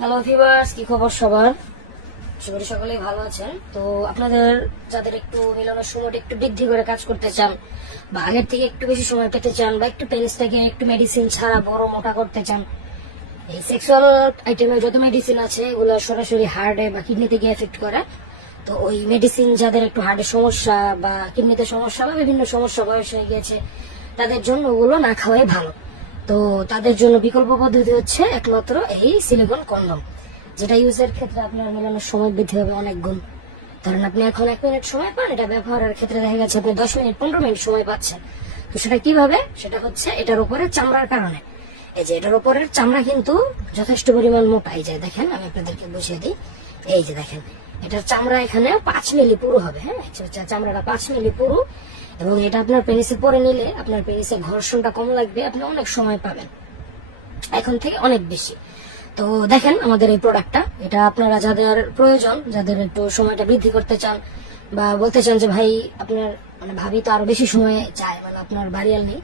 Hello viewers, কি খবর সবার? আশা করি সকলেই ভালো আছেন। তো আপনাদের যাদের একটু মিলনের সময়টা একটু বৃদ্ধি করে কাজ করতে চান, বা আগের থেকে একটু বেশি সময় পেতে চান, বা একটু পেনিসটাকে একটু মেডিসিন ছাড়া বড় মোটা করতে চান, এই সেক্সুয়াল আইটেমের যত মেডিসিন আছে এগুলো সরাসরি হার্টে বা কিডনিতে গিয়ে এফেক্ট করে। তো ওই মেডিসিন যাদের একটু হার্টের সমস্যা বা কিডনিতে সমস্যা বা বিভিন্ন সমস্যা বয়স হয়ে গেছে, তাদের জন্য ওগুলো না খাওয়াই ভালো। তো তাদের জন্য বিকল্প পদ্ধতি হচ্ছে একমাত্র এই সিলিকন কন্ডম, যেটা ইউজের ক্ষেত্রে আপনার মেলানোর সময় বৃদ্ধি হবে অনেক গুণ। ধরেন আপনি এখন 1 মিনিট সময় পান, এটা ব্যবহারের ক্ষেত্রে দেখা গেছে আপনি 10 মিনিট 15 মিনিট সময় পাচ্ছেন। তো সেটা কিভাবে? সেটা হচ্ছে এটার উপরে চামড়ার কারণে। এই যে এটার উপরের চামড়া কিন্তু যথেষ্ট পরিমাণ মোটা। এই যে দেখেন, আমি আপনাদেরকে বুঝিয়ে দিই। এই যে দেখেন, এটার চামড়া এখানে 5 মিলি পুরু হবে। হ্যাঁ, চামড়াটা 5 মিলি পুরু, এবং এটা আপনার পেনিসে পরে নিলে আপনার পেনিসে ঘর্ষণটা কম লাগবে, আপনি অনেক সময় পাবেন এখন থেকে অনেক বেশি। তো দেখেন আমাদের এই প্রোডাক্টটা, এটা আপনারা যাদের প্রয়োজন, যাদের একটু সময়টা বৃদ্ধি করতে চান, বা বলতে চান যে ভাই আপনার মানে ভাবি তো আরো বেশি সময় চায়, মানে আপনার বাড়িয়াল নেই,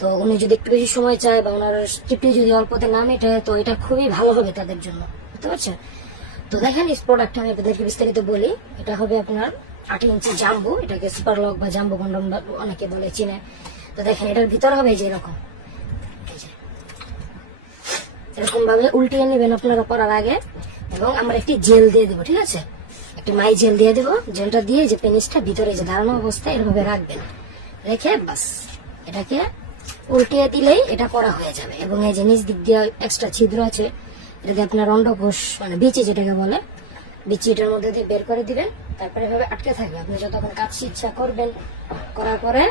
তো উনি যদি একটু বেশি সময় চায় বা ওনার তৃপ্তি যদি অল্পতে না মেটে, তো এটা খুবই ভালো হবে তাদের জন্য। বুঝতে পারছেন? তো দেখেন এই প্রোডাক্টটা আমি আপনাদেরকে বিস্তারিত বলি। এটা হবে আপনার 8 ইঞ্চি জাম্বো, এটাকে সুপার লক বা জাম্বো কন্ডম অনেকে বলে চিনে। তো দেখেন এটার ভিতর হবে যে এরকম, এরকম ভাবে উল্টিয়ে নেবেন আপনারা পরার আগে, এবং আমরা একটি জেল দিয়ে দেবো। ঠিক আছে, একটি মাই জেল দিয়ে দেবো। জেলটা দিয়ে যে পেনিসটা ভিতরে যে দাঁড়ানো অবস্থায় এভাবে রাখবেন, রেখে বাস এটাকে উল্টিয়ে দিলেই এটা করা হয়ে যাবে। এবং এই যে নিচ দিক দিয়ে এক্সট্রা ছিদ্র আছে, এটাকে আপনার অন্ডকোষ মানে বিচি যেটাকে বলে, বিচি এটার মধ্যে দিয়ে বের করে দিবেন। তারপরে এভাবে আটকে থাকবে, আপনি যতক্ষণ কাজ ইচ্ছা করবেন, করার পরে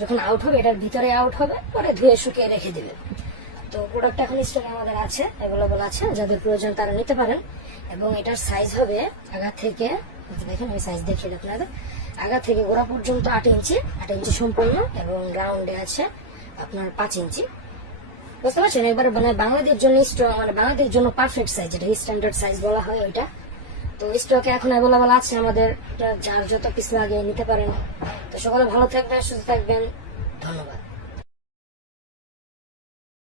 যখন আউট হবে, এটার ভিতরে আউট হবে, পরে ধুয়ে শুকিয়ে রেখে দিবেন। তো প্রোডাক্ট এখন স্টকে আমাদের আছে, অ্যাভেলেবল আছে, যাদের প্রয়োজন তারা নিতে পারেন। এবং এটার সাইজ হবে আগা থেকে, দেখেন আমি সাইজ দেখিয়ে দিই আপনাদের, আগা থেকে গোড়া পর্যন্ত 8 ইঞ্চি, 8 ইঞ্চি সম্পূর্ণ, এবং রাউন্ডে আছে আপনার 5 ইঞ্চি। বুঝতে পারছেন? এবার মানে বাংলাদেশের জন্য স্টক, মানে বাংলাদেশের জন্য পারফেক্ট সাইজ, যেটা স্ট্যান্ডার্ড সাইজ বলা হয় ওইটা। তো স্টকে এখন অ্যাভেলেবল আছে আমাদের, যার যত পিস লাগে নিতে পারেন। তো সকলে ভালো থাকবেন, সুস্থ থাকবেন, ধন্যবাদ।